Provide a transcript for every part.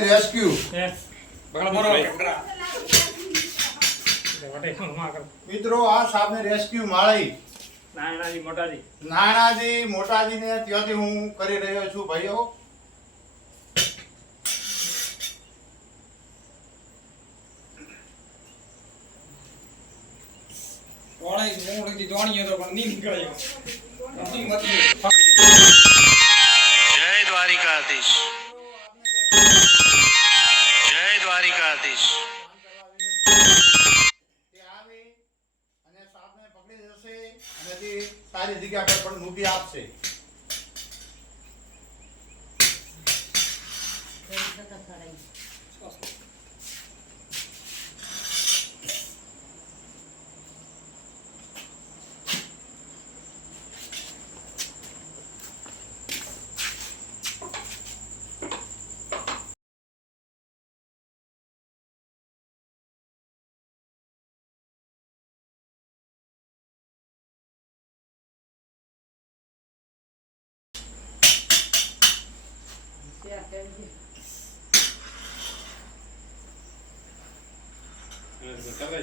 Rescue મિત્રો આ સાપને rescue માળી. મોટાજી. નાનાજી મોટાજીને ત્યાંથી હું કરી રહ્યો છું ભાઈઓ. પણ નહીં નીકળ્યો દ્વારિકાધીશ સારી જગ્યા પર પણ મૂકી આપશે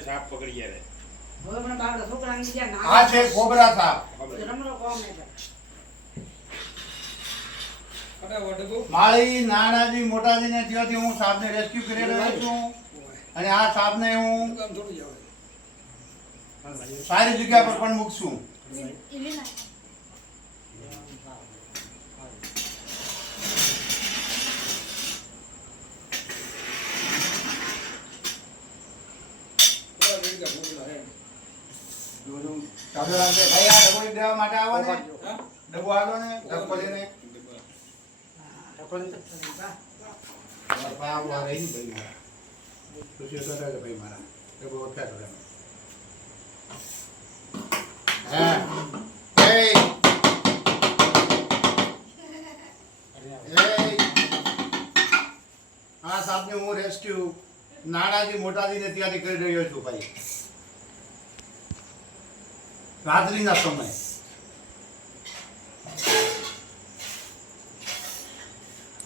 સાપ પકડી ગયા જ્યાં ના આ છે સાપ. માળી નાનાજી ત્યાંથી હું સાપને રેસ્ક્યુ કરી રહ્યો છું. અને આ સાપને હું સારી જગ્યા પર પણ મૂકશું. ડબોડી દેવા માટે આવો ને. હા? ડબ્બો આલો ને લઈને આ. હા. રેસ્ક્યુ નાનાજી મોટાજીને ત્યાંથી કરી રહ્યો છું ભાઈ. રાત્રિના સમયે.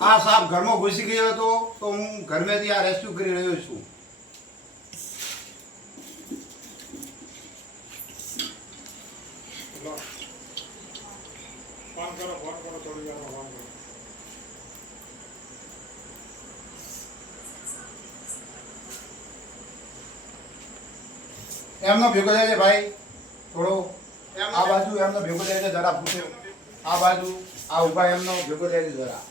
આ સાપ ઘરમાં ઘૂસી ગયો હતો તો હું ઘરમેથી આ રેસ્ક્યુ કરી રહ્યો છું. ફોન કરો ફોન કરો થોડી વારમાં ફોન કરો. એમનો ભેગો થાય છે ભાઈ. થોડો આ બાજુ એમનો ભેગો થાય છે જરા પૂછે આ બાજુ આ ઉભા એમનો ભેગો થાય છે જરા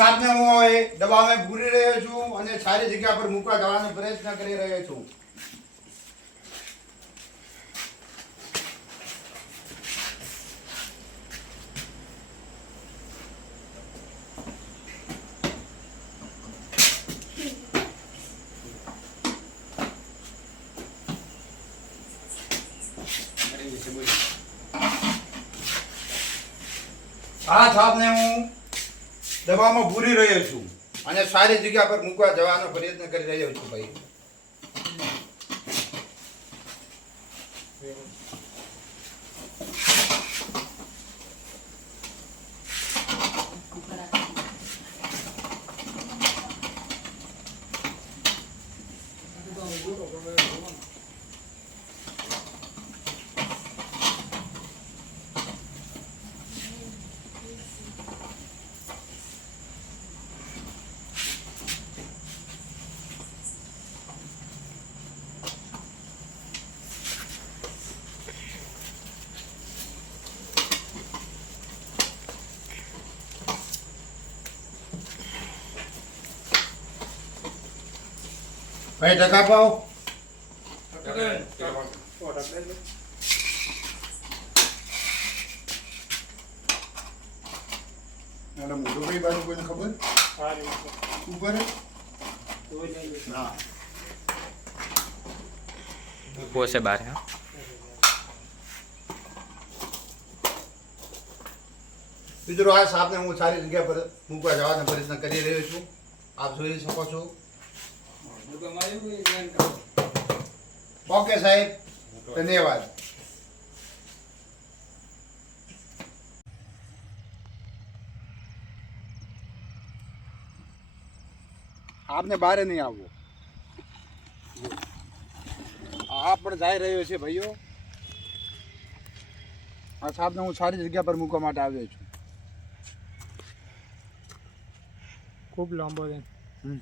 સાપને હું હવે ડબ્બામાં ભૂરી રહ્યો છું અને સારી જગ્યા પર મૂકવા જવાનો પ્રયત્ન કરી રહ્યો છું. આ સાપને હું દવામાં પૂરી રહ્યો છું. અને સારી જગ્યા પર મૂકવા જવાનો પ્રયત્ન કરી રહ્યો છું ભાઈ. ભાઈ ટકા પાવ મોટો ભાઈ બાજુ કોઈને ખબર સારી ઉપર ના પોસે બાર હા મિત્રો આ સાપને હું સારી જગ્યા પર મૂકવા જવાનો પ્રયત્ન કરી રહ્યો છું આપ જોઈ શકો છો ઓકે સાહેબ ધન્યવાદ. આપને બહાર નહીં આવવું. આ પણ જઈ રહ્યો છે ભાઈઓ. આ સાપને હું સારી જગ્યા પર મૂકવા માટે આવ્યો છું. ખૂબ લાંબો છે. હમ.